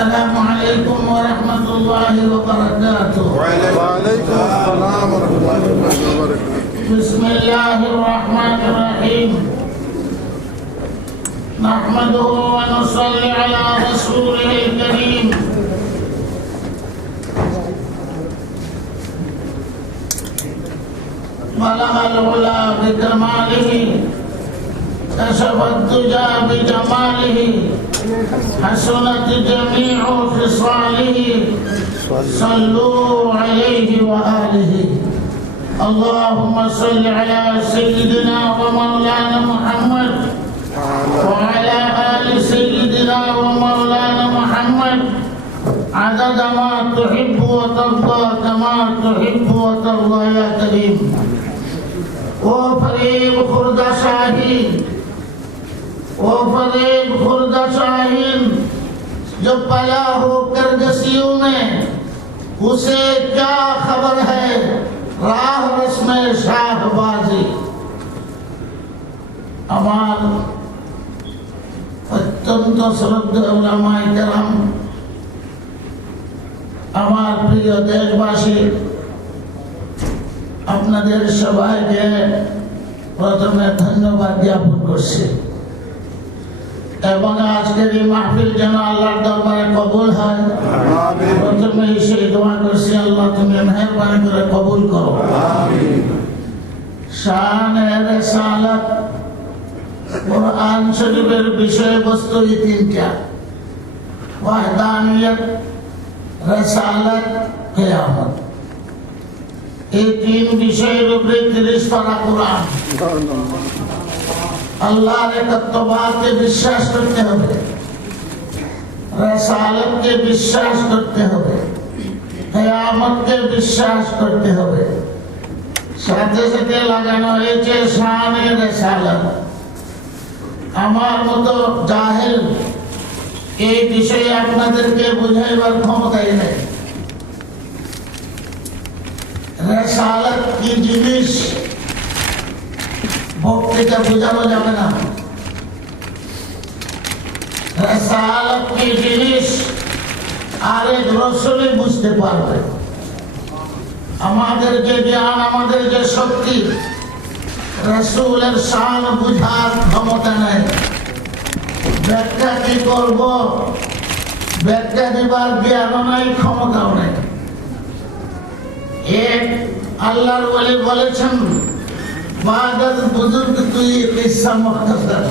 السلام عليكم ورحمة الله وبركاته. وعليكم السلام ورحمة الله وبركاته. بسم الله الرحمن الرحيم. نحمده ونصلي على رسوله الكريم. بلغ العلا بكماله، كشف الدجى بجماله، حسنت جميع خصاله، صلوا عليه وآله. اللهم صل على سيدنا ومولانا محمد وعلى آل سيدنا ومولانا محمد عدد ما تحب وترضى كما تحب وترضى يا كريم. ओ फरीब खुर्दा शाहीन, ओ फरीब खुर्दा शाहीन, जो पला हो करगसियों में, उसे क्या खबर है राह रस्मे शाहबाजी। আমার অত্যন্ত শ্রদ্ধেয় উলামায়ে কেরাম, আমার প্রিয় দেশবাসী, আপনাদের সবাইকে প্রথমে ধন্যবাদ জ্ঞাপন করছি এবং আজকের এই মাহফিল যেন আল্লাহর দরবারে কবুল হয়। প্রথমে সেই দোয়া করছি, আল্লাহ তুমি মেহেরবানি করে কবুল করো। শানে রিসালাত কুরআন শরীফের বিষয়বস্তু এই তিনটা: ওয়াহদানিয়ত, রিসালাত, কিয়ামত। এই তিন বিষয়ের উপরে 30 পারা কোরআন। আল্লাহর একত্ববাদকে বিশ্বাস করতে হবে, রিসালাতকে বিশ্বাস করতে হবে, কিয়ামতকে বিশ্বাস করতে হবে। সাথে সাথে লাগানো হয়েছে শানে রিসালাত। আমার মতো জাহেল এই বিষয়ে আপনাদেরকে বুঝাইবার ক্ষমতাই নেই। রিসালাত কি জিনিস বক্তৃতা বোঝানো যাবে না। রিসালাত কি জিনিস আরেক রাসূলই বুঝতে পারবে। আমাদের যে জ্ঞান, আমাদের যে শক্তি, রাসূলের শান বুঝার ক্ষমতা নেই। ব্যাখ্যা কি করব, ব্যাখ্যা দিবার জ্ঞানও নাই, ক্ষমতাও নেই। এক আল্লাহর ওলি বলেছেন, বাদাত বুজুর্গ তুই কিসসা মুখতাসার।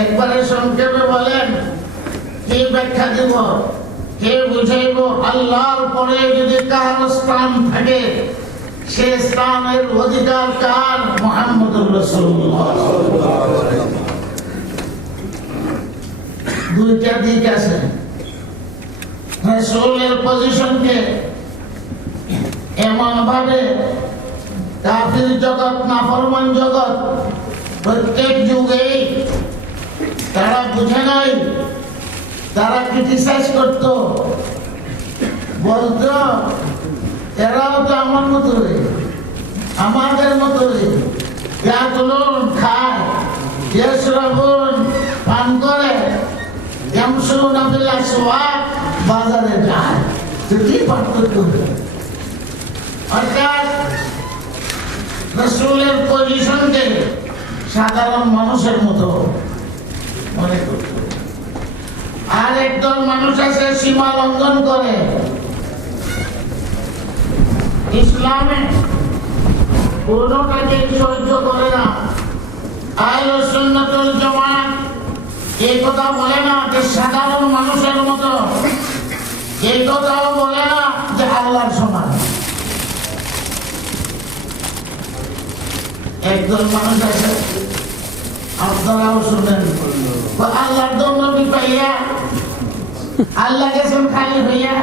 একবারে সংক্ষেপে বলেন, কি ব্যাখ্যা দিব, কে বুঝাইব? আল্লাহর পরে যদি কারো স্থান থাকে, সে স্থানের অধিকার কার? মুহাম্মদুর রাসূলুল্লাহ। দুইটা দিক আছে। রাসূলের পজিশনকে এমন ভাবে কাফির জগৎ, নাফরমান জগৎ প্রত্যেক যুগেই তারা বুঝে নাই, তারা ক্রিটিসাইজ করত, বলতো এরাও তো আমার মতোই, আমাদের মতোই, ইয়াকুলুন খায়, ইয়াশরাবুন পান করে, ইয়ামশুনা ফিল আসওয়াক বাজারে যায়। তো কি পার্থক্য? অর্থাৎ রাসূলের পজিশনকে সাধারণ মানুষের মতো মনে করত। আর একদল মানুষ আছে সীমা লঙ্ঘন করে। ইসলামে কোনটাকে সহ্য করে না। আহলে সুন্নাত ওয়াল জামাত এই কথা বলে না যে সাধারণ মানুষের মতো, এই কথাও বলে না যে আল্লাহর সমান। একদল মানুষ আছে, আপনারাও শুনেন, আল্লাহর দম নবী পাইয়া আল্লাহ গেছেন খালি হইয়া,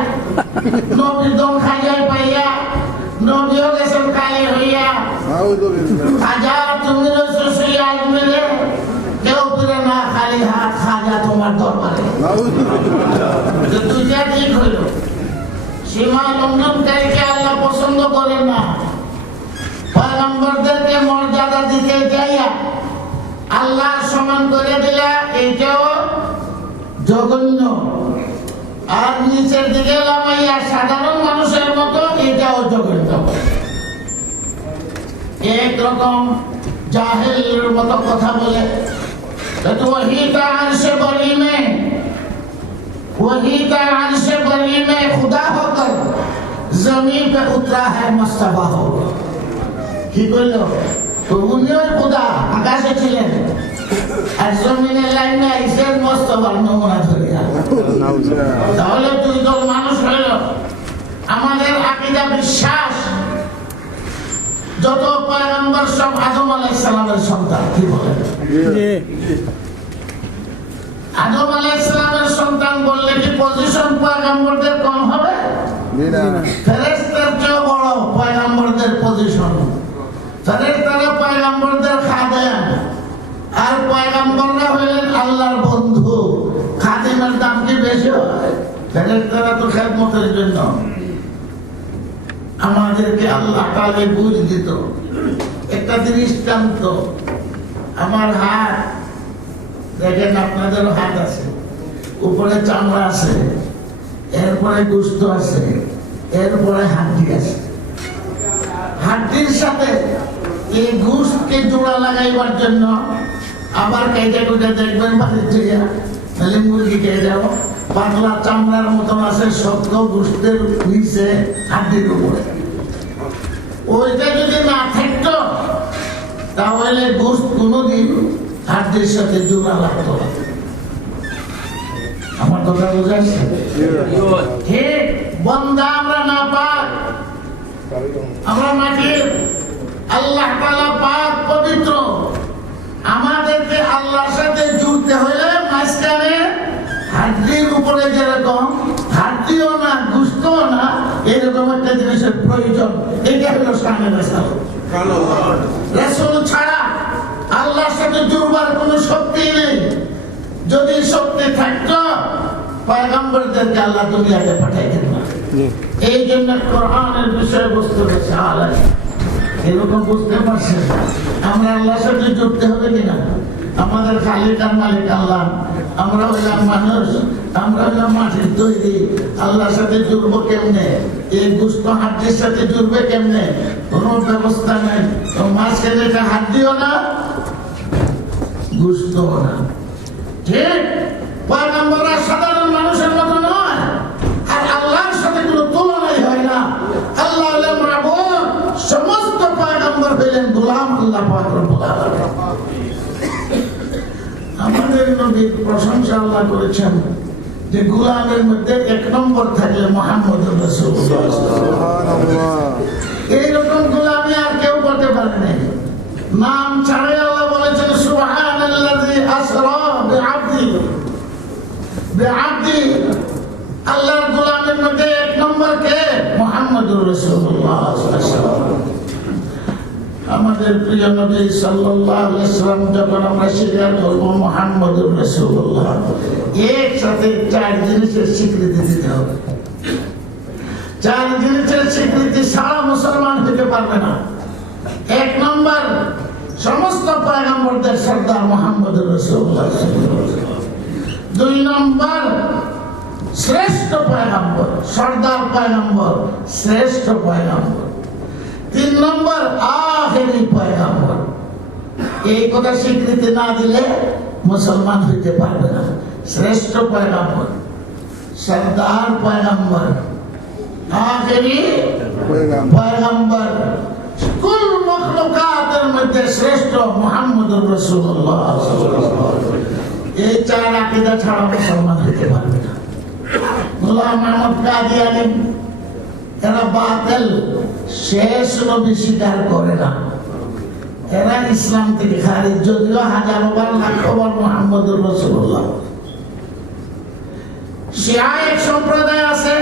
নবীর দম খাইয়াই পাইয়া নবীও গেছেন খালি হইয়া। খাজা তুমি রসুল আজমেরে, কেউ ফিরে না খালি হাত, খাজা তোমার দরবারে। দুইটা ঠিক হইল। সীমা লঙ্ঘনকারীকে আল্লাহ পছন্দ করেন না। পয়গম্বরদেরকে মর্যাদা দিতে যাইয়া আল্লাহ সমান করে দিলা, এইটাও জঘন্য, আর নিচের দিকে লামাইয়া সাধারণ মানুষের মতো, এটাও জঘন্য। একরকম জাহেলের মতো কথা বলে, वही का अर्श बरी में खुदा होकर जमीन पे उतरा है मुस्तफा होकर। কি বললো? তো উনিও খুদা, আকাশে ছিলেন, আর জমিনের লাইনে আইসেন মুস্তফার নমুনা ধরিয়া। তাহলে দুই দল মানুষ হইল। আমাদের আকীদা বিশ্বাস, যত পয়গম্বর সব আদম আলাইহিস সালামের সন্তান। কি বলেন? আদম আলাইহিস সালামের সন্তান বললে কি পজিশন পয়গম্বরদের কম হবে? ফেরেশতার চেয়ে বড় পয়গম্বরদের পজিশন। ফেরেশতারা পয়গম্বরদের খাদেম, আর পয়গম্বররা হলেন আল্লাহর বন্ধু। খাদেমের দাম কি বেশি হয়? ফেরেশতারা তো খেদমতের জন্য। আমাদেরকে আল্লাহ তাআলা বুঝ দিত। একটা দৃষ্টান্ত, আমার হাত দেখেন, আপনাদেরও হাত আছে, উপরে চামড়া আছে, এরপরে গোশত আছে, এরপরে হাড্ডি আছে। হাড্ডির সাথে এই গোশতকে জোড়া লাগাইবার জন্য আবার কেটে কুটে দেখবেন বাড়ির থেকে, তাহলে মুরগি খেয়ে যাও, পাতলা চামড়ার মতন আছে, শক্ত গোশতের নিচে হাড্ডির উপরে। ওইটা যদি না থাকতো তাহলে গোশত কোনোদিন হাড্ডির সাথে জোড়া লাগতো না। আমার কথা বুঝাচ্ছে? ঠিক বন্দা আমরা না পাক, আমরা মাটির, আল্লাহ তাআলা পাক পবিত্র। আমাদেরকে আল্লাহর সাথে জুড়তে হলে মাঝখানে হাড্ডির উপরে যেরকম হাড্ডিও না গোশতও না, এরকম একটা জিনিসের প্রয়োজন। এটা হলো শানে রাসূল। রাসূল ছাড়া আল্লাহর সাথে জুড়বার কোনো শক্তি নেই। যদি শক্তি থাকতো পয়গম্বরদেরকে আল্লাহ দুনিয়াতে পাঠাইতেন না। এই জন্য কোরআনের বিষয়বস্তু হচ্ছে আলাদা। এরকম বুঝতে পারছেন? আমরা আল্লাহর সাথে জুড়তে হবে কিনা? আমাদের খালিক আর মালিক আল্লাহ, আমরা হইলাম মানুষ, আমরা হইলাম মাটির তৈরি। আল্লাহর সাথে জুড়বো কেমনে? এই গোশত হাড্ডির সাথে জুড়বে কেমনে? কোনো ব্যবস্থা নেই। মাঝখানে একটা হাড্ডিও না, গোশতও না। ঠিক পয়গম্বররা সাধারণ মানুষের মতো নয়, আর আল্লাহর সাথে কোনো তুলনাই হয় না। আল্লাহ হলেন মাবুদ, সমস্ত পয়গম্বর হলেন গোলাম আল্লাহ পাক রব্বুল আলামিন। আমাদের নবীর প্রশংসা আল্লাহ করেছেন যে গোলামের মধ্যে এক নম্বর থাকলে মুহাম্মদুর রাসূলুল্লাহ সুবহানাল্লাহ। এইরকম গোলামি আর কেউ করতে পারে না। নাম ছাড়াই আল্লাহ বলেছেন সুবহানাল্লাযী আসরা বিআবদি। আল্লাহর গোলামের মধ্যে এক নম্বর কে? মুহাম্মদুর রাসূলুল্লাহ সাল্লাল্লাহু আলাইহি ওয়াসাল্লাম। আমাদের প্রিয় নবী সাল্লাল্লাহু আলাইহি ওয়াসাল্লাম যখন আমরা স্বীকার করব মুহাম্মদুর রাসূলুল্লাহ, একসাথে চার জিনিসের স্বীকৃতি দিতে হবে। চার জিনিসের স্বীকৃতি ছাড়া মুসলমান হতে পারবে না। এক নম্বর, সমস্ত পয়গম্বরদের সর্দার মুহাম্মদুর রাসূলুল্লাহ। দুই নম্বর, শ্রেষ্ঠ পয়গম্বর, সর্দার পয়গম্বর, শ্রেষ্ঠ পয়গম্বর। তিন নম্বর, আখেরি পয়গম্বর। এই কথা স্বীকৃতি না দিলে মুসলমান হইতে পারবে না। শ্রেষ্ঠ পয়গম্বর, সর্দার পয়গম্বর, আখেরি পয়গম্বর, কুল মখলুকাতের মধ্যে শ্রেষ্ঠ মুহাম্মদুর রাসূলুল্লাহ। এই চার আকীদা ছাড়া মুসলমান হইতে পারবে না। গোলাম আহমদ কাদিয়ানী এরা বাতিল, শেষ নবী স্বীকার করে না। এরা ইসলাম থেকে খারিজ, যদিও হাজারো বার লাখো বার মুহাম্মদুর রাসূলুল্লাহ। শিয়া এক সম্প্রদায় আছে,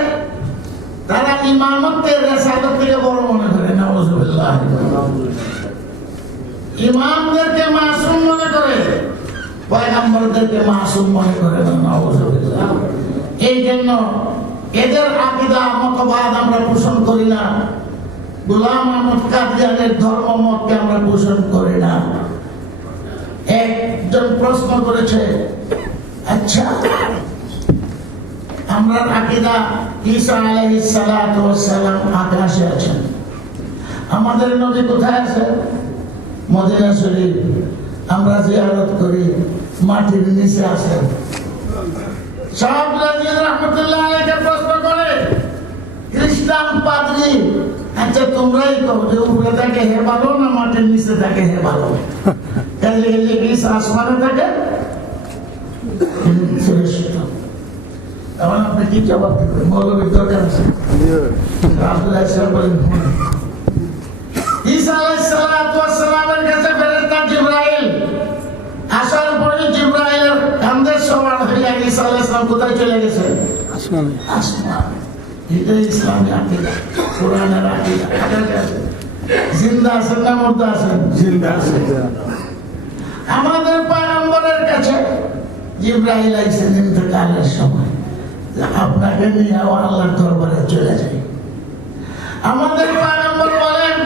তারা ইমামতকে রিসালাত থেকে বড় মনে করে। নাউযুবিল্লাহ। ইমামদেরকে মাসুম মনে করে, পয়গম্বরদেরকে মাসুম মনে করে না। নাউযুবিল্লাহ। এই জন্য এদের আকীদা মতবাদ আমরা পোষণ করি না। গোলাম আহমদ কাদিয়ানীর ধর্মমতকে আমরা পোষণ করি না। একজন প্রশ্ন করেছে, আচ্ছা আমরা আকীদা ঈসা আলাইহিস সালাতু ওয়াস সালাম আকাশে আছেন। আমাদের নবী কোথায় আছে? মদিনা শরীফ। আমরা জিয়ারত করি, মাটির নিচে আছেন। শাহ আব্দুল রহমতুল্লাহ আলাইহি প্রশ্ন করে, খ্রিস্টান পাদ্রী, আচ্ছা তোমরাই কও যে উপরে থাকে হে ভালো না মাটির নিচে থাকে হে ভালো? তাহলে ঈসা আসমানে থাকে, শ্রেষ্ঠ। এখন আপনি কি জবাব দিবেন? মৌলবীর দরকার আছে? আব্দুল্লাহ সাহেব বলেন, ঈসা আলাইহিস সালাতু ওয়াস সালামের কাছে ফেরেশতা জিবরাইল আসার পরে জিবরাইলের কাঁধে সওয়ার হয়ে ঈসা আলাইহিস সালাম কোথায় চলে গেছেন? আসমানে। আসমানে। এটা ইসলামী আকীদা, কোরআনের আকীদা। জিন্দা আছেন না মুর্দা আছেন? জিন্দা আছেন। আমাদের পয়গম্বরের কাছে জিবরাইল আইছেন ইন্তেকালের সময়, আপনাকে নিয়ে আল্লাহর দরবারে চলে যাই। আমাদের পয়গম্বর বলেন,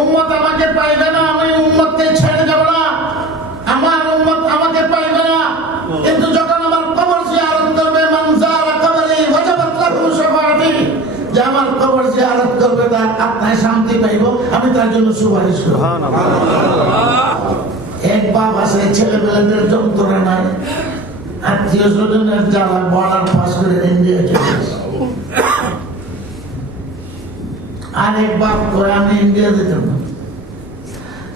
উম্মত আমাকে পাইবে না, আমি উম্মতকে ছেড়ে যাব না, আমার উম্মত আমাকে পাইবে না, কিন্তু যখন আমার কবর জিয়ারত করবে, মান যারা কবরি ওয়াজাবাত লাহু শাফাআতি, যে আমার কবর জিয়ারত করবে তার আত্মায় শান্তি পাইব, আমি তার জন্য সুপারিশ করব। সুবহানাল্লাহ। এক বাপ আছে, ছেলেমেয়েদের যন্ত্রণায় আত্মীয় স্বজনের জ্বালা বর্ডার পাস করে ইন্ডিয়া চলে গেছে। আরেক বাপ করে আমি ইন্ডিয়া যেতাম না,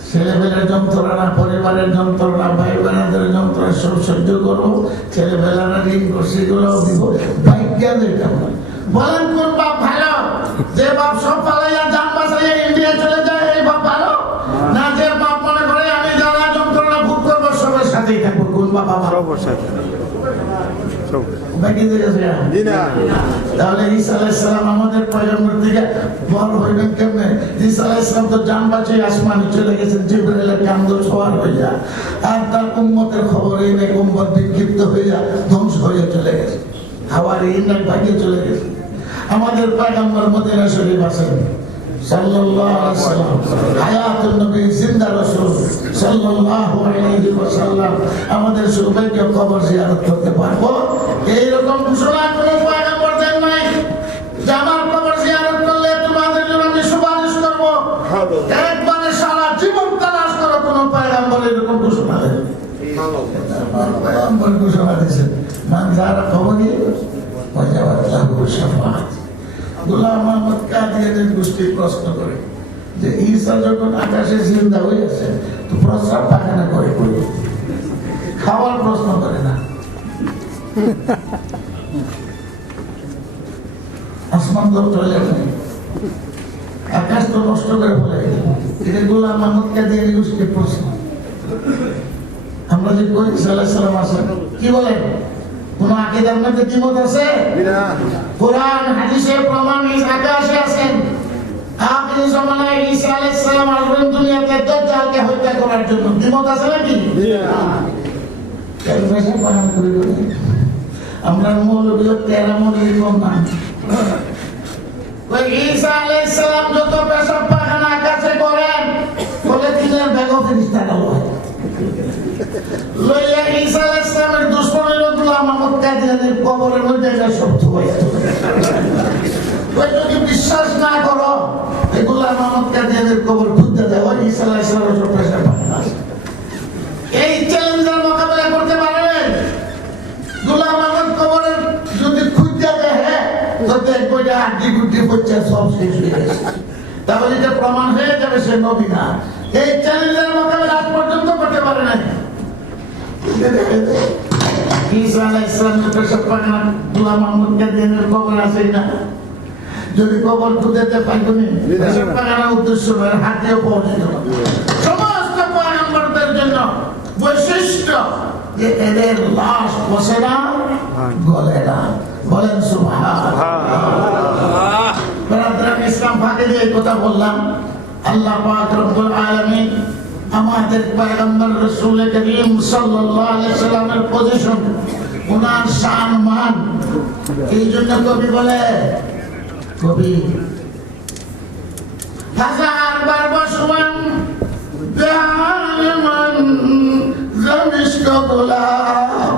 ছেলেমেয়ের যন্ত্রণা, পরিবারের যন্ত্রণা, ভাই বোনদের যন্ত্রণা সব সহ্য করবো, ছেলেমেয়েরা ঋণ করছি গুলো দিব, ভাগ্যা যেতাম না। বলেন কোন বাপ ভালো? যে বাপ সব পালাইয়া জান বাঁচাইয়া ইন্ডিয়া চলে যায়, এই বাপ ভালো? না যে বাপ মনে করে আমি যারা যন্ত্রণা ভোগ করবো সবার সাথেই থাকবো, কোন বাপ ভালো? তাহলে ঈসা আলাইহিস সালাম আমাদের পয়গম্বর থেকে বড় হইবেন কেমনে? ঈসা আলাইহিস সালাম তো জান বাঁচিয়ে আসমানে চলে গেছেন, জিবরাইলের কান্দ ছোঁয়ার হইয়া, আর তার উম্মতের খবরই নেই, উম্মত বিক্ষিপ্ত হইয়া ধ্বংস হয়ে চলে গেছে, হাওয়ার ইন্নাক ভাগ্যে চলে গেছে। আমাদের পয়গম্বর মদিনা শরীফ আছেন সাল্লাল্লাহু আলাইহি ওয়াসাল্লাম, হায়াতুন নবী, জিন্দা রাসূল সাল্লাল্লাহু আলাইহি ওয়াসাল্লাম। আমাদের সৌভাগ্য কবর জিয়ারত করতে পারবো, এইরকম ঘোষণা কোনো পয়গম্বর দেন নাই যে আমার কবর জিয়ারত করলে তোমাদের জন্য আমি সুপারিশ করব। একবারে সারা জীবন তালাশ করো, কোনো পয়গম্বর এরকম ঘোষণা দেন। পয়গম্বর ঘোষণা দিয়েছেন, মান যারা কবরি ওয়াজাবাত লাহু শাফাআত। গোলাম মোহাম্মদ কাদিয়ানীর গোষ্ঠী প্রশ্ন করে যে ঈসা যখন আকাশে জিন্দা হয়েছে তো প্রস্রাব পায়খানা করে করি, খাওয়ার প্রশ্ন করে না। আসমান তো টয়লেট নেই, আকাশ তো নষ্ট করে ফেলে, এটা গোলাম মোহাম্মদ কাদিয়ানী গোষ্ঠীর প্রশ্ন। আমরা যে কই ঈসা আলাইহিস সালাম আছেন, কি বলেন? কোন আকীদার মধ্যে দ্বিমত আছে? কোরআন হাদিসের প্রমাণ আকাশে আছেন। আখির জামানায় ঈসা আলাইহিস সালাম আসবেন দুনিয়াতে দাজ্জালকে হত্যা করার জন্য, দ্বিমত আছে নাকি? আমরা মৌলবী তেরা মৌলবী কম না। ওই ঈসা আলাইহিস সালাম যত পেশাব পায়খানা আকাশে করেন, বলে তিনের বেগও ফেরেশতারা হয় লইয়া ঈসা আলাইহিস সালামের দুশমনের গোলাম মোহাম্মদ কাদিয়ানীর কবরের মধ্যে এটা শব্দ হয়। ওই যদি বিশ্বাস না করো, এই গোলাম মোহাম্মদ কাদিয়ানীর কবর খুঁজতে দেয়, ওই ঈসা আলাইহিস সালামের সব পেশাব পায়খানা আছে। এই চ্যালেঞ্জের মোকাবেলা করতে পারবেন? গোলাম মোহাম্মদ কবরের যদি খুঁজতে দেয় তো দেখবো যে আড্ডি গুড্ডি পড়ছে, সব শেষ হয়ে গেছে, তাহলে এটা প্রমাণ হয়ে যাবে সে নবী না। এই চ্যালেঞ্জের মোকাবেলা আজ পর্যন্ত করতে পারে নাই। ঈসা আলাইহিস সালামের পেশাব পায়খানা গোলাম মোহাম্মদ কাদিয়ানীর কবর আছে না? যদি কবর খুঁজতে পাইবনি, পেশাব পায়খানার উদ্দেশ্য নয়, হাতেও পৌঁছে যাবে। সমস্ত পয়গম্বরদের জন্য বৈশিষ্ট্য যে এদের লাশ বসে না, গলে না। বলেন সুবহানাল্লাহ। ব্রাদার ইসলাম ফাঁকে দিয়ে কথা বললাম, আল্লাহ পাক রব্বুল আলামিন আমাদের পয়গম্বর রাসূল করিম সাল্লাল্লাহু আলাইহি ওয়াসাল্লামের পজিশন, ওনার শান মান, এই জন্য কবি বলে, কবি হাজারবার বসবান জানমান জমিষ্ক গোলাম,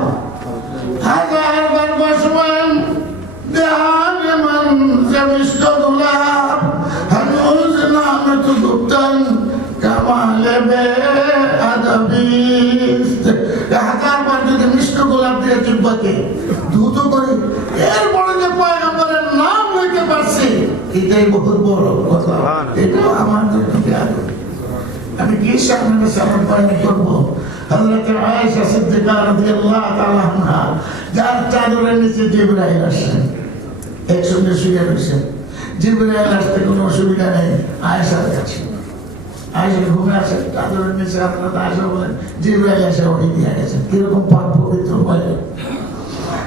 হাজারবার বসবান লেবে আদবিস্ত 1000 বার যদি মিষ্টি গোলাপ দিয়ে জিহ্বাকে ধুত করি, এরপরে যে পয়গম্বরের নাম লইতে পারছি, এটাই বহুত বড় কথা। এটাও আমার জন্য আদব। আমি কি সামনে সামনে বয়ান করবো? হযরত আয়েশা সিদ্দিকা রাদিয়াল্লাহু তাআলা আনহা, যার চাদরের নিচে জিবরাইল আসেন, একসঙ্গে শুয়ে রয়েছেন। জিবরাইল আসতে কোনো অসুবিধা নেই আয়েশার কাছে। আয়েশা ঘুমে আসেন, চাদরের নিচে হযরত আয়েশা বলেন, জিবরাইল এসে ওহী দিয়ে গেছেন। কিরকম পাক পবিত্র বলে।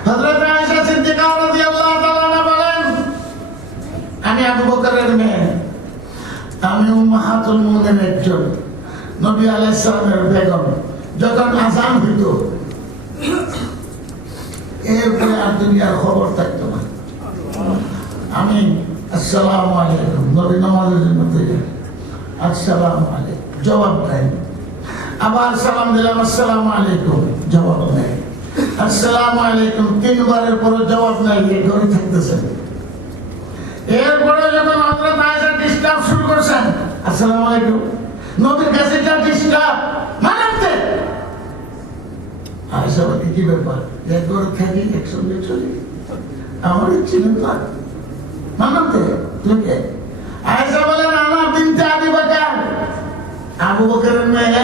হযরত আয়েশা সিদ্দিকা রাদিয়াল্লাহু তাআলা আনহা বলেন, আমি আবু বকরের মেয়ে, আমি উম্মাহাতুল মুমিনিনের একজন, নবী আলাইহিস সালামের বেগম। যখন আযান হইত, এরপরে আর দুনিয়ার খবর থাকতো না। আমি আসসালামু আলাইকুম, নবী নামাজের জন্য তৈরি, আসসালামু আলাইকুম, জবাব নাই। আবার সালাম দিলাম, আসসালামু আলাইকুম, জবাব নাই। আসসালামু আলাইকুম 3 বারের পরে জবাব নাই, এই ঘরে থাকতেছেন। এরপরে যখন হযরত আয়েশা ডিস্টার্ব শুরু করছেন, আসসালামু আলাইকুম, নবীর কাছে যা ডিস্টার্ব মানতে। আয়েশা বলে, কি ব্যাপার, এক ঘরে থাকি, একসঙ্গে চলি, আমার ছিলেন না মানতে তুমি? আয়েশা বলেন, আনা বিনতে আবি বকর, আবু বকরের মেয়ে।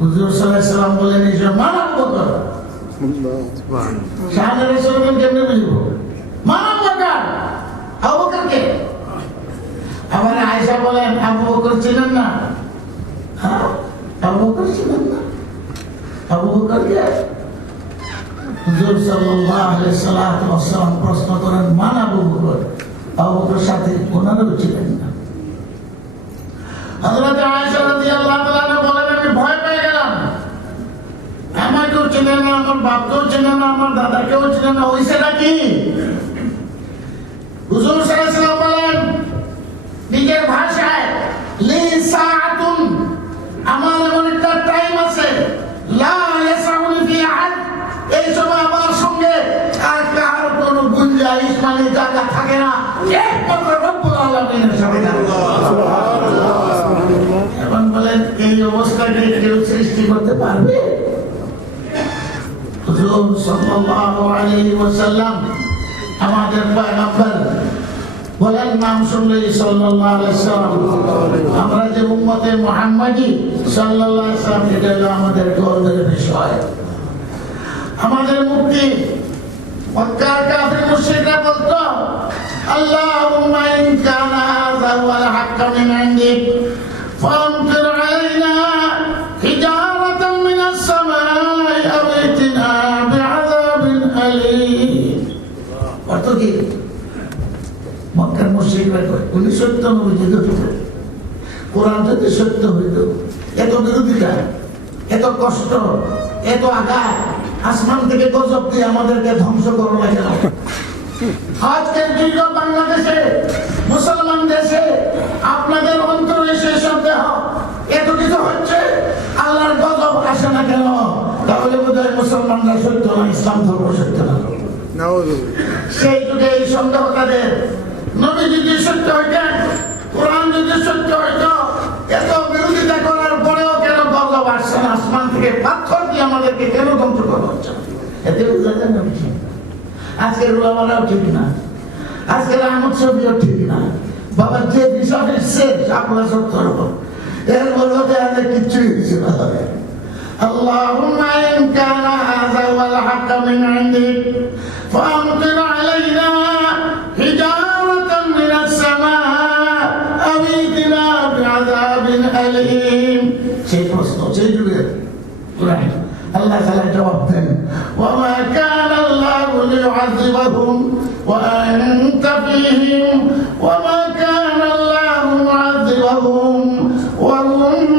হুজুর সাল্লাল্লাহু আলাইহি ওয়াসাল্লাম বলেন, এই যে মানব বকর, শাহাদাত রাসূলকে কেমনে বুঝবো? মানব বকর, আবু বকরকে। আবার আয়েশা বলেন, আবু বকর ছিলেন না? হ্যাঁ, আবু বকর ছিলেন না। আবু বকরকে হুজুর সাল্লাল্লাহু আলাইহি ওয়াসাল্লাম প্রশ্ন করেন, মান আবু বকর? আবু বকরের সাথে ওনারও ছিলেন না। হযরত আয়েশা রাদিয়াল্লাহু তাআলা বলেন, আমি ভয় পেয়ে গেলাম। আমাকেও চেনেন না, আমার বাপকেও চেনেন না, আমার দাদাকেও চেনেন না, হইছে নাকি? হুজুর সাল্লাল্লাহু আলাইহি ওয়াসাল্লাম বলেন নিজের ভাষায়, লি সাআতুন, আমার এমন একটা টাইম আছে, লা ইয়াসাউনি ফি আদ, এই সময় আমার সঙ্গে আর কার কোনো গুঞ্জাইশ মানে জায়গা থাকে না, একমাত্র রব্বুল আলামিনের সাথে। এখন বলেন, এই অবস্থাকে কেউ সৃষ্টি করতে পারবে? হুজুর সাল্লাল্লাহু আলাইহি ওয়াসাল্লাম আমাদের পয়গম্বর বলেন, নাম শুনলেই সাল্লাল্লাহু আলাইহি ওয়াসাল্লাম, আমরা যে উম্মতে মুহাম্মাদি সাল্লাল্লাহু আলাইহি ওয়াসাল্লাম, এটা হলো আমাদের গর্বের বিষয়, আমাদের মুক্তি। মক্কার কাফির মুশরিকরা বলতো, আল্লাহুম্মা ইন কানা হাযা ওয়াল হাক্কা মিন ইনদিক ফামতির আলাইনা হিজারাতাম মিনাস সামাই আও ইতিনা বিআযাবিন আলীম। অর্থ কি? মক্কার মুশরিকরা কয়, উনি সত্য নবী যদি হইত, কোরআন যদি সত্য হইত, এত বিরোধিতা, এত কষ্ট, এত আঘাত, আসমান থেকে গজব দিয়ে আমাদেরকে ধ্বংস করা লাগে না। আজকের দীর্ঘ বাংলাদেশে, মুসলমান দেশে, আপনাদের অন্তরে সেসব দেহ এত কিছু হচ্ছে, আল্লাহর গজব আসে না কেন? তাহলে বোধহয় মুসলমানরা সত্য না, ইসলাম ধর্ম সত্য না। সেই যুগে এই সন্দেহ তাদের। নবী যদি সত্য হইতেন, কোরআন যদি সত্য হইত, এত বিরোধিতা করার পরেও কেন গজব আসছে না? আসমান থেকে পাথর দিয়ে আমাদেরকে কেন ধ্বংস করা হচ্ছে না? এতে বোঝা যায় না। আজকের উলামারাও ঠিক না, আজকের আহমদ শফিও ঠিক না। বাবা যে বিষয় এসছে আপনারা সত্য রকম, এর বলতে দেখা কিচ্ছুই হচ্ছে না। আল্লাহুম্মা ইন কানা হাযা ওয়াল হাক্কা মিন ইনদিক ফামতির আলাইনা হিজারাতাম মিনাস সামাই আও ইতিনা বিআযাবিন আলীম। সেই প্রশ্ন সেই যুগের কোরআন আল্লাহ তাআলা জবাব দেন, ওয়া মা কানা আল্লাহু লিউআযিবাহুম ওয়া আনতা ফীহিম ওয়া মা কানা আল্লাহু মুআযিবাহুম ওয়া হুম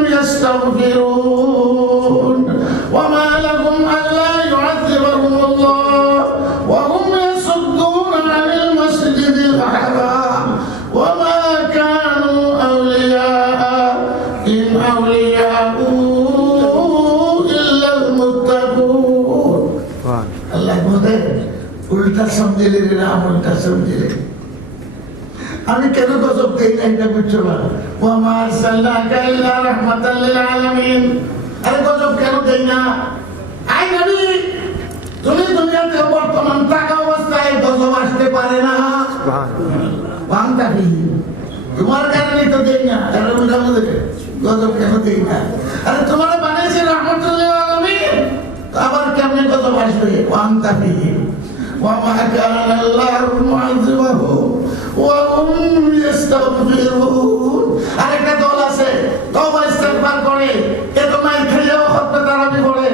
ইস্তাগফিরুন ওয়া মা লাহুম আল্লা ইউআযিবাহুম আল্লাহ ওয়া হুম ইয়াসুদ্দুনা আনিল মাসজিদিল হারাম ওয়া মা কানু আওলিয়া ইন আওলিয়াহু ইল্লাল মুত্তাকুন। আল্লাহ বলেন, উল্টা সমঝে রে রাম, উল্টা সমঝে রে। আমি কেন গজব দেই না এটা বুঝছো না? ওয়া মা আরসালনাকা ইল্লা রাহমাতাল লিল আলামিন। আরে গজব কেন দেই না? আই নবী, তুমি দুনিয়াতে বর্তমান থাকা অবস্থায় গজব আসতে পারে না। বাংলাদেশি তোমার কারণে তো দেই না। আরে গজব কেন দেই না? আরে তোমার বানাইছে রাহমাতুল লিল আলামিন, আবার কেমনে গজব আসবে? বাংলাদেশি وما كان الله معذبهم وهم يستغفرون। আরেকটা দল আছে তওবা ইস্তেগফার করে, এত মায়ের খেয়েও খুতবা তারাবি পড়ে,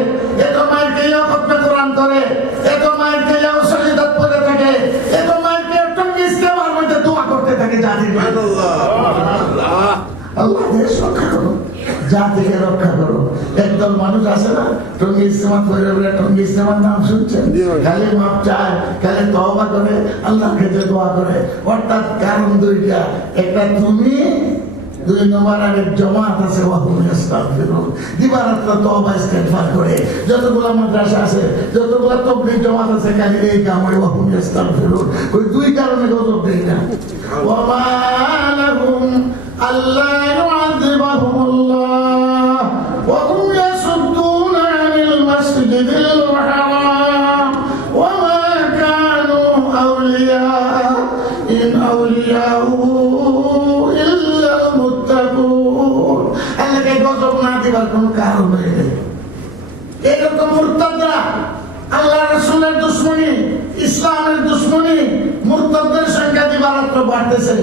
এত মায়ের খেয়েও খুতবা কোরআন করে, এত মায়ের খেয়েও সহিদাত পড়ে থাকে, এত মায়ের খেয়েও টঙ্গি ইস্তেমার মধ্যে দোয়া করতে থাকে। জাতির আল্লাহ দেশ রক্ষা করো, জাতিকে রক্ষা করো। একদল মানুষ আছে না টঙ্গি ইস্তেমা করে বলে, টঙ্গি ইস্তেমার নাম শুনছেন, খালি মাপ চায়, খালি তওবা করে, আল্লাহর কাছে দোয়া করে। অর্থাৎ কারণ দুইটা, একটা তুমি, দুই নম্বর আরেক জামাত আছে ওয়াহুম ইস্তাগফিরুন, দিবারাত্র তওবা ইস্তেগফার করে। যতগুলো মাদ্রাসা আছে, যতগুলো তাবলীগ জামাত আছে, খালি এই কাম হয় ওয়াহুম ইস্তাগফিরুন। ওই দুই কারণে গজব দেই না। ওয়া মা লাহুম আল্লা ইউআযিবাহুমুল্লাহ ওয়া হুম ইয়াসুদ্দুনা আনিল মাসজিদিল হারাম ওয়া মা কানু আউলিয়া ইন আউলিয়াহু ইল্লাল মুত্তাকুন। আল্লাহকে গজব না দিবার কোনো কারণ নেই। এরকম মুরতাদরা আল্লাহ রাসূলের দুশমনী, ইসলামের দুশমনী, মুরতাদদের সংখ্যা দিবারাত্র বাড়তেছে।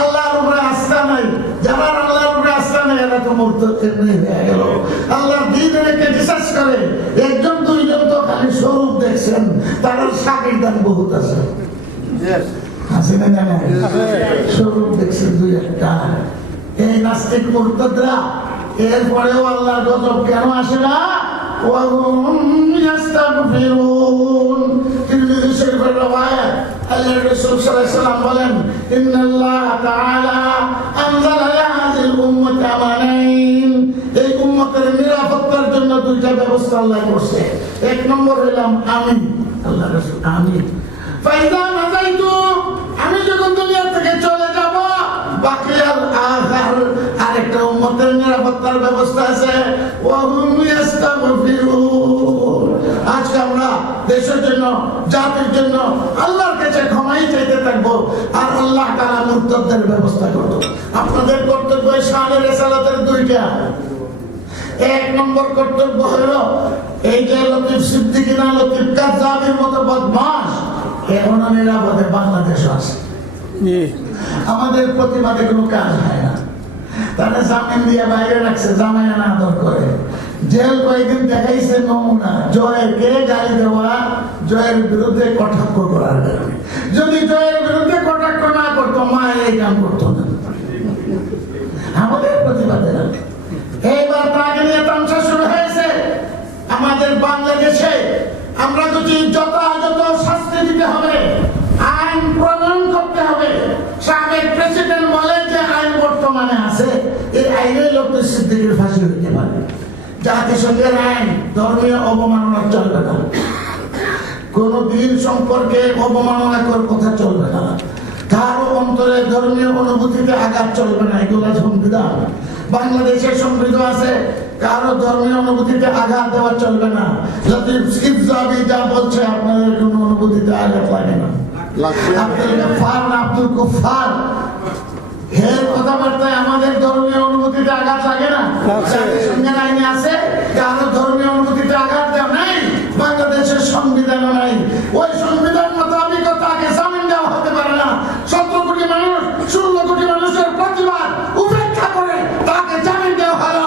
আল্লাহর উপরে আস্থা নাই, যারা আল্লাহর উপরে আস্থা নাই এরা তো মুরতাদ এমনি হয়ে গেল। আল্লাহর দ্বীনকে বিশ্বাস করে একজন দুইজন তো খালি স্বরূপ দেখছেন, তার শাগিরদান বহুত আছে। আছে না জানা? স্বরূপ দেখছেন দুই একটা। এই নাস্তিক মুরতাদরা এরপরেও আল্লাহর গজব কেন আসে না? وهم يستغفرون। তিরমিজি শরীফের রওয়ায়াত আল্লাহর রাসূল সাল্লাল্লাহু আলাইহি ওয়াসাল্লাম বলেন, ইন্নাল্লাহ তাআলা আনজালা লিহাযিল উম্মতি আমানাইন। এই উম্মতের নিরাপত্তার জন্য দুইটা ব্যবস্থা আল্লাহ করছে। এক নম্বর হইলাম আমি, আল্লাহর রাসূল আমি, ফাইদা নাযাইতু, আমি যখন দুনিয়া থেকে চলে যাব, বাকিয়াল আখার, আরেকটা উম্মতের নিরাপত্তার ব্যবস্থা আছে, ওয়াহুম ইস্তাগফিরুন। আজকে আমরা দেশের জন্য, জাতির জন্য আল্লাহর কাছে ক্ষমাই চাইতে থাকবো, আর আল্লাহ তাআলা মুরতাদদের ব্যবস্থা করব। আপনাদের কর্তব্য শানে রিসালাতের দুইটা। এক নম্বর কর্তব্য হলো এই যে লতিফ সিদ্দিকী না লতিফ কাযযাবের মতো বদমাশ এখনো নিরাপদে বাংলাদেশ আছে। আমাদের প্রতিবাদে কোনো কাজ হয় না, তারা জামিন দিয়ে বাইরে রাখছে, জামাইয়া না আদর করে। জেল কয়েকদিন দেখাইছে নমুনা, জয়ের কে গালি দেওয়া, জয়ের বিরুদ্ধে কটাক্ষ করার কারণে। যদি জয়ের বিরুদ্ধে কটাক্ষ না করতো, মা এই কাম করতো না। আমাদের প্রতিবাদে এইবার তাকে নিয়ে তামসা শুরু হয়েছে। আমাদের বাংলাদেশে আমরা যদি যথাযথ শাস্তি দিতে হবে, আইন প্রণয়ন করতে হবে। সাবেক প্রেসিডেন্ট বলেন যে আইন বর্তমানে আছে, এই আইনে লতিফ সিদ্দিকীর ফাঁসি হইতে পারে। জাতিসংঘের আইন ধর্মীয় অবমাননা চলবে না, কোন দিন সম্পর্কে অবমাননা করার কথা চলবে না, কারো অন্তরে ধর্মীয় অনুভূতিতে আঘাত চলবে না। এগুলো সংবিধান, বাংলাদেশের সংবিধান আছে, কারো ধর্মীয় অনুভূতিতে আঘাত দেওয়া চলবে না। লতিফ সিদ্দিকী যা বলছে আপনাদের কোনো অনুভূতিতে আঘাত লাগে না। আব্দুল গফফার না আব্দুল কুফফার, এর কথাবার্তায় আমাদের ধর্মীয় অনুভূতিতে আঘাত লাগে না। জাতিসংঘের আইনে আছে, কারো ধর্মীয় অনুভূতিতে আঘাত দেওয়া নাই, বাংলাদেশের সংবিধান নাই। ওই সংবিধান মোতাবেক তাকে জামিন দেওয়া হতে পারে না। 17 কোটি মানুষ, 16 কোটি মানুষের প্রতিবাদ উপেক্ষা করে তাকে জামিন দেওয়া হলো।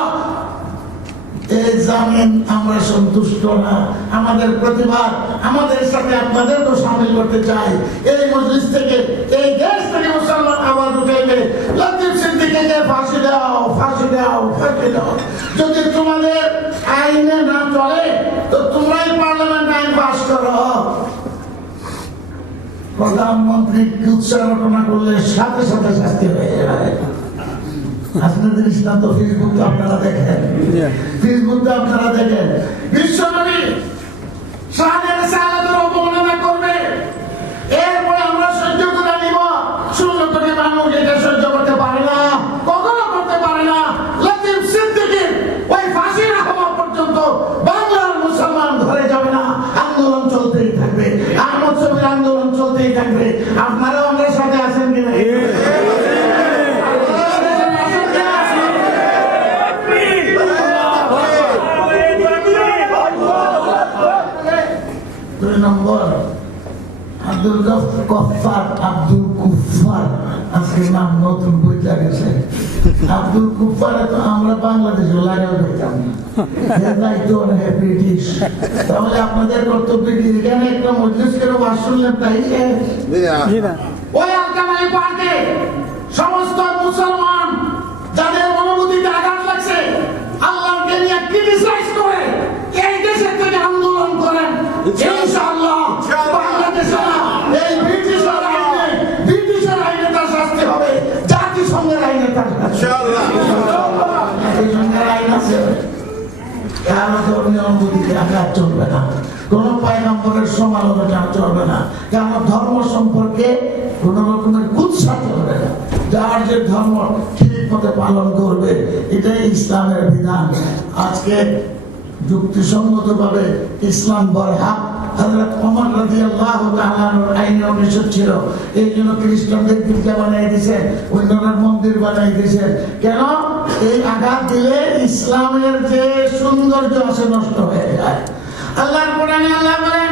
এই জামিন আমরা সন্তুষ্ট না। আমাদের প্রতিবাদ, আমাদের সাথে আপনাদেরকেও সামিল করতে চাই। এই মজলিস থেকে, এই দেশ থেকে মুসলমান আওয়াজ উঠাইবে, লতিফ সিদ্দিকীকে ফাঁসি দাও, ফাঁসি দাও, ফাঁসি দাও। যদি তোমাদের আইনে না চলে তো তোমরাই পার্লামেন্ট আইন পাস করো। প্রধানমন্ত্রী কুৎসা ঘটনা করলে সাথে সাথে শাস্তি হয়ে যাবে। আপনাদের ইসলাম তো ফেসবুক আপনারা দেখেন, ফেসবুক আপনারা দেখেন, বিশ্বনবী শানে রিসালাতের অবমাননা করবে, এরপরে আমরা সহ্য করে নিব। 16 কোটি মানুষ আব্দুল গফফার, আব্দুল কুফফার, আজকের নাম নতুন বইটা গেছে। আব্দুল কুফফারে তো আমরা বাংলাদেশে লাগাও দেখতাম না, এর দায়িত্ব ব্রিটিশ। তাহলে আপনাদের কর্তব্য কি এখানে একটা মজলিস করে ওয়াজ শুনলেন তাই শেষ? ওই আলকামাই পার্কে সমস্ত মুসলমান যাদের অনুভূতিতে আঘাত লাগছে, আল্লাহকে নিয়ে ক্রিটিসাইজ করে এই দেশের থেকে আন্দোলন করেন, ইনশাআল্লাহ বাংলাদেশে এই ব্রিটিশের আইনে তার শাস্তি হবে, জাতিসংঘের আইনে তার ইনশাআল্লাহ। জাতিসংঘের আইন আছে, কারো ধর্মীয় অনুভূতিতে আঘাত চলবে না, কোন পয়গম্বরের সমালোচনা চলবে না, কারো ধর্ম সম্পর্কে কোন রকমের কুৎসা চলবে না। যার যে ধর্ম ঠিক মতো পালন করবে, এটাই ইসলামের বিধান। আজকে যুক্তিসঙ্গত ভাবে ইসলাম বরহাক, হযরত ওমর রাদিয়াল্লাহু তাআলা আইনে নিষেধ ছিল, এই জন্য খ্রিস্টানদের গির্জা বানিয়ে দিয়েছে, অন্যরা মন্দির বানিয়ে দিয়েছে। কেন? এই আঘাত দিলে ইসলামের যে সৌন্দর্য আছে নষ্ট হয়ে যায়। আল্লাহর কোরআনে আল্লাহ বলেন,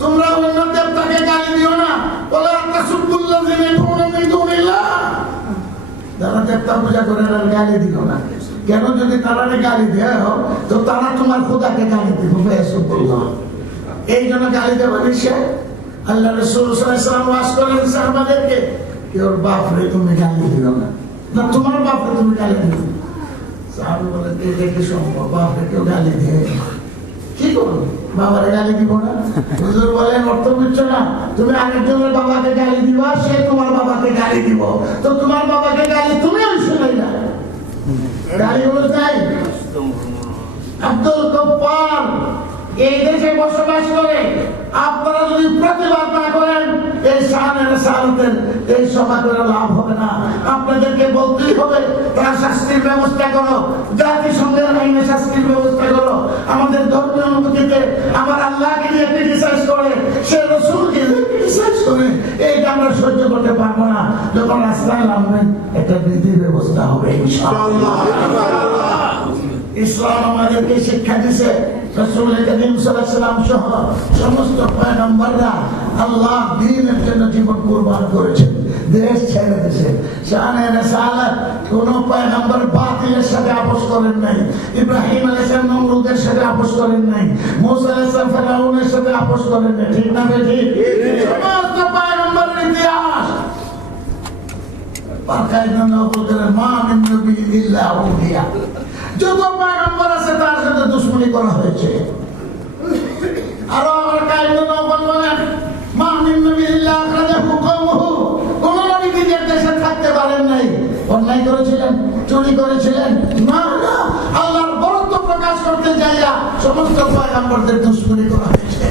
তোমরা অন্য দেবতাকে গালি দিও না, ওয়ালা তাসুবুল্লাযিনা ইয়াদউনা মিন দুনিল্লাহ, যারা দেবতা পূজা করে আর গালি দিও না। কেন? যদি তারা গালি দেয় তো তারা তোমার খোদাকে গালি দিবে। এই জন্য গালি দেওয়া নিষেধ। আল্লাহ রাসূল সাল্লাল্লাহু আলাইহি ওয়াসাল্লাম ওয়াজ করেন সাহাবাদেরকে, ওর বাপরে তুমি গালি দিও না, না তোমার বাপরে তুমি গালি দিও। সাহাবা বলে, এটা কি সম্ভব? বাপরে কেউ গালি দিয়ে কি করবো? বাবারে গালি দিব না? হুজুর বলেন, অর্থ বুঝছো না, তুমি আরেকজনের বাবাকে গালি দিবা, সে তোমার বাবাকে গালি দিব, তো তোমার বাবাকে গালি তুমি শুনাই না, গালি বলে তাই। আব্দুল গফফার এই দেশে বসবাস করে, আপনারা যদি প্রতিবাদ না করেন, এই শানের সালতের এই সভা করে লাভ হবে না। আপনাদেরকে বলতেই হবে, তার শাস্তির ব্যবস্থা করো, জাতিসংঘের আইনে শাস্তির ব্যবস্থা করো। আমাদের ধর্মীয় অনুভূতিতে আমার আল্লাহকে নিয়ে ক্রিটিসাইজ করে, সে রাসূলকে ক্রিটিসাইজ করে, এইটা আমরা সহ্য করতে পারবো না। যখন রাস্তায় নামবেন, একটা বিধি ব্যবস্থা হবে ইনশাআল্লাহ। ইসলাম আমাদেরকে শিক্ষা দিয়েছে, রাসূল করিম সাল্লাল্লাহু আলাইহি ওয়াসাল্লাম সহ সমস্ত পয়গম্বররা আল্লাহ দ্বীনের জন্য জীবন কুরবান করেছেন, দেশ ছেড়ে দিয়েছেন। শানে রিসালাত কোন পয়গম্বর বাতিলের সাথে আপোষ করেন নাই। ইব্রাহিম আলাইহিস সালাম নমরুদের সাথে আপোষ করেন নাই, মুসা আলাইহিস সালাম ফিরআউনের সাথে আপোষ করেন নাই। ঠিক না ঠিক? সমস্ত পয়গম্বরের ইতিহাস বাকায়দা নকল করে, মা মিন নবী ইল্লা উদিয়া, যত পয়গম্বর আছে তার সাথে দুশমনি করা হয়েছে। আরো আমার কায়দা নকল বলেন, মা মিন নবী ইল্লা আখরাজাহু কওমুহু, কোন নবী নিজের দেশে থাকতে পারেন নাই। অন্যায় করেছিলেন, চুরি করেছিলেন, না না, আল্লাহর বরত্ব প্রকাশ করতে যাইয়া সমস্ত পয়গম্বরদের দুশমনি করা হয়েছে।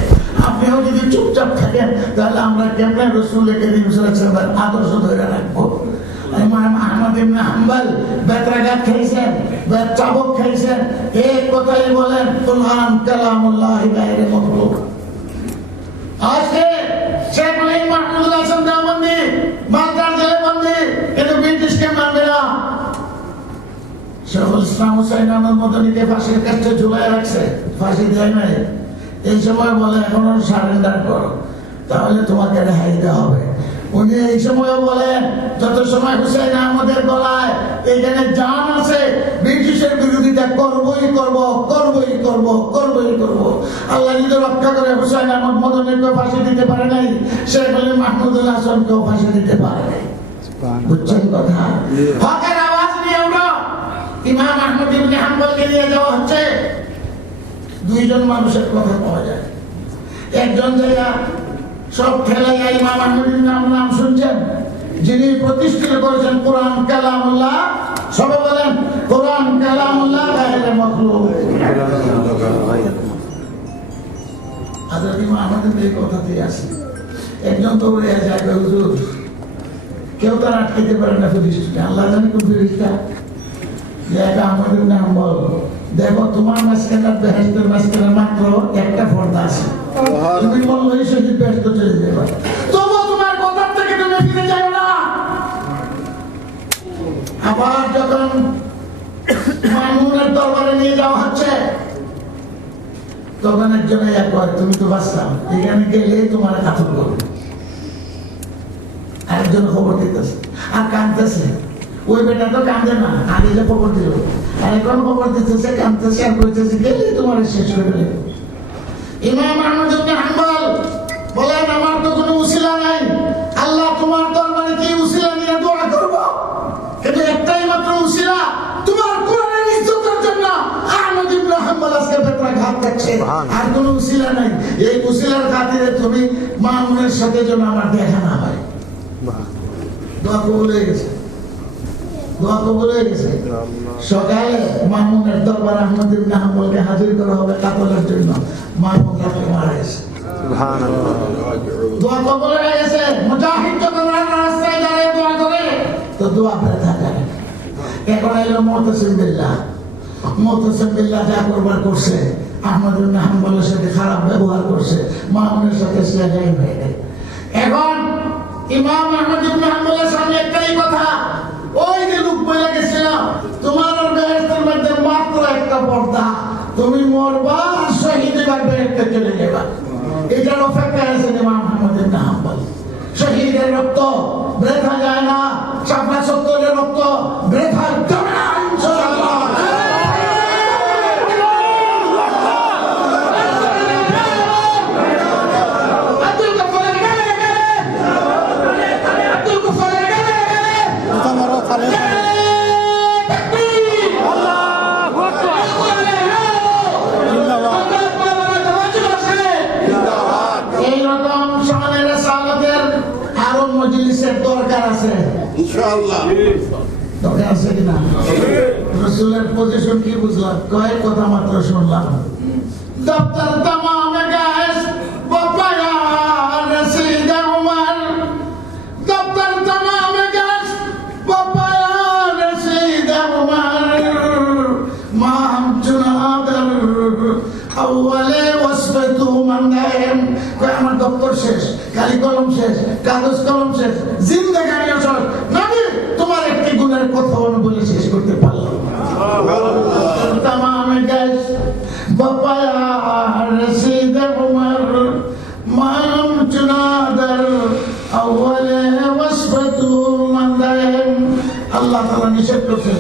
আপনিও যদি চুপচাপ থাকেন, তাহলে আমরা কেমনে রাসূল করিম সাল্লাল্লাহু আলাইহি ওয়াসাল্লামের আদর্শ ধরে রাখবো? ইমাম আহমদ ইবনে হাম্বল বেত্রাঘাত খেয়েছেন, চাবুক খেয়েছেন, এক কথাই বলেন, কুরআন কালামুল্লাহ গায়রে মখলুক। আজকে শেখ মাহমুদুল হাসান দেওবন্দি মাদ্রাজ জেলে বন্দি, কিন্তু ব্রিটিশকে মানবে না। শেখুল ইসলাম হুসাইন আহমদ মদনীকে ফাঁসির কাছে ঝুলায় রাখছে, ফাঁসি দেয় নাই। এই সময় বলে, এখন সারেন্ডার করো, তাহলে তোমাকে রেহাই দেওয়া হবে। উনি এই সময় বলেন, যত সময় হুসাইন আহমদের গলায় এখানে জান আছে, ব্রিটিশের বিরোধিতা করবই করব, করবই করব, করবই করব। আল্লাহ যদি রক্ষা করে হুসাইন আহমদ মদনীকে ফাঁসি দিতে পারে নাই, শেখ মাহমুদুল হাসানকেও ফাঁসি দিতে পারে নাই। বুঝছেন কথা? হকের আওয়াজ নিয়ে উঠো। ইমাম আহমদ ইবনে হাম্বলকে নিয়ে যাওয়া হচ্ছে, দুইজন মানুষের কথা পাওয়া যায়। একজন জায়গা সব ঠেলাইয়া ইমাম আহমদের নাম শুনছেন, যিনি প্রতিষ্ঠিত করেছেন কোরআন কালামুল্লাহ। সবাই বলেন, কোরআন কালামুল্লাহ গায়রে মখলুক। হযরত ইমাম আহমদের এই কথাতেই আছে। একজন তো উড়ে যায়, হুজুর কেউ তার আটকাইতে পারে না ফেরেশতা। আল্লাহ জানে কোন ফেরেশতা। যে এটা আমাদের নাম বল, দেখো তোমার মাঝখানে বেহেশতের মাঝখানে মাত্র একটা পর্দা আছে, তুমি বললেই শহীদ বেহেশত চলে যাবে। তবুও তোমার কথার থেকে তুমি ফিরে যাও না। আবার যখন মামুনের দরবারে নিয়ে যাওয়া হচ্ছে, তখন একজন এক, তুমি তো বাঁচলাম, এখানে গেলে তোমার কাতল করবে। একজন খবর দিতেছে আর কাঁদতেছে। ওই বেটা তো কাঁদে না, আগে যে খবর দিল, আর এখন খবর দিতেছে, কাঁদতেছে আর কইতেছে গেলে তোমার শেষ হয়ে গেলে। ইমাম আহমদ ইবনে হাম্বল বলেন, আমার তো কোনো উসিলা নাই, আল্লাহ তোমার দরবারে কি উসিলা নিয়ে দোয়া করব? কিন্তু একটাই মাত্র উসিলা, তোমার কোরআনের ইজ্জতের জন্য আহমদ ইবনে হাম্বল আজকে বেত্রাঘাত দেখছে, আর কোনো উসিলা নাই। এই উসিলার খাতিরে তুমি মামুনের সাথে যেন আমার দেখা না হয়। দোয়া কবুল হয়ে গেছে, দোয়া কবুল হয়ে গেছে। সকালে মামুনের দরবার আহমদ ইবনে হাম্বলকে হাজির করা হবে কাতলের জন্য। মামুন রাতে মারা গেছে, দোয়া কবুল হয়ে গেছে। মুজাহিদ যখন রাস্তায় দাঁড়িয়ে দোয়া করে তো দোয়া বৃথা যায়। এখন এলো মুতাসিম বিল্লাহ। মুতাসিম বিল্লাহ যা করবার করছে, আহমদ ইবনে হাম্বলের সাথে খারাপ ব্যবহার করছে, মামুনের সাথে সে যাই হয়ে গেল। এখন ইমাম আহমদ ইবনে হাম্বলের সামনে একটাই কথা, ওই যে লোক বলে গেছিল তোমার বেহেশতের মধ্যে মাত্র একটা পর্দা, তুমি মরবা আর শহীদ বেহেশতে চলে যাবা। এটার অপেক্ষায় আছেন ইমাম আহমদ ইবনে হাম্বল। শহীদের রক্ত বৃথা যায় না, শাপলা সত্তরের রক্ত বৃথা যাবে না ইনশাআল্লাহ। দরকার আছে ইনশাআল্লাহ, দরকার আছে কিনা? রাসূলের পজিশন কি বুঝলাম? কয়েক কথা মাত্র শুনলাম। দপ্তর तमाम গায়েস বাপায়া রশিদ উমর, দপ্তর तमाम গায়েস বাপায়া রশিদ উমর, মাম চুনাদর আউয়ালে ওয়াসফতু মানদাম। কয় আমার দপ্তর শেষ, কালি কলম শেষ, কাগজ কলম শেষ, জিন্দেগানি শেষ, নবী তোমার একটি গুণের কথা আমি বলে শেষ করতে পারলাম না। तमाम গায়েস বাপায়া রশিদ উমর, মাম চুনাদর আউয়ালে ওয়াসফতু মানদাম। আল্লাহ তাআলা নিষেধ করেছেন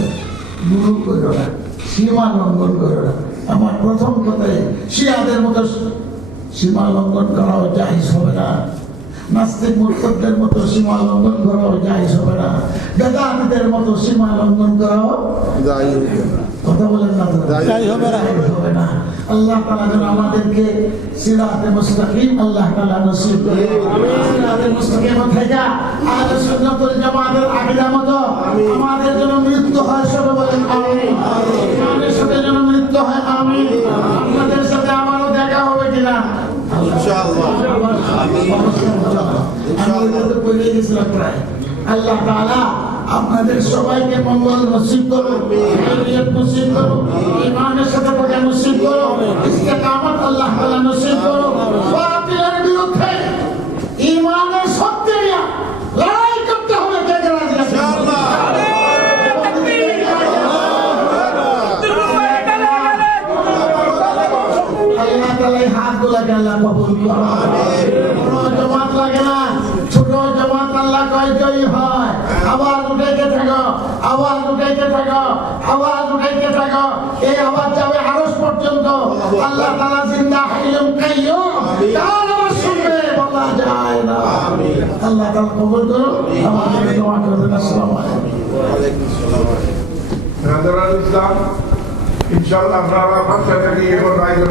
গুরু করো না, সীমা লঙ্ঘন করো না। আমার প্রথম কথাই শিয়াদের মতো সীমা লঙ্ঘন করাও জায়েজ হবে না, নাস্তিক মুরতাদদের মতো সীমা লঙ্ঘন করাও জায়েজ হবে না, বেদাতীদের মতো সীমা লঙ্ঘন করাও জায়েজ হবে না। কথা বলেন না, জায়েজ হবে না। আল্লাহ তাআলা যেন আমাদেরকে সিরাতে মুস্তাকিম আল্লাহ তাআলা নসিব করে। সিরাতে মুস্তাকিম থেকে আহলে সুন্নাত ওয়াল জামাতের আকীদা মতো আমাদের জন্য মৃত্যু হয়, সবাই বলেন আমিন। আমাদের সাথে যেন মৃত্যু হয়, আমিন। আপনাদের সাথে আমারও দেখা হবে কিনা ইনশাআল্লাহ, আমিন ইনশাআল্লাহ। আমি তো বলে গেছিলাম প্রায়। আল্লাহ তাআলা আপনাদের সবাইকে মঙ্গল নসিব করুন, খায়রিয়াত নসিব করুন, ঈমানের সাথে থাকা নসিব করুন, ইস্তেকামত আল্লাহ তাআলা নসিব করুন। বাতিলের বিরুদ্ধে ঈমানের শক্তি নিয়ে লড়াই করতে হবে, কে কে রাজি আছেন? ইনশাআল্লাহ। আল্লাহ তাআলা এই হাতগুলোকে আল্লাহ কবুল করুন। বড় জামাত লাগে না, ছোট জামাত আল্লাহ কয় জয়ী হয়। আওয়াজ উঠাইতে থাকো, আওয়াজ উঠাইতে থাকো, আওয়াজ উঠাইতে থাকো, এই আওয়াজ যাবে আরশ পর্যন্ত। আল্লাহ তাআলা জিন্দা হাইয়ুম কাইয়ুম, কার আওয়াজ শুনবে বলা যায় না। আল্লাহ তাআলা কবুল করুন। আমাদের দোয়া করবেন। আসসালামু আলাইকুম। ওয়া আলাইকুম আসসালাম। ইনশাআল্লাহ আমরা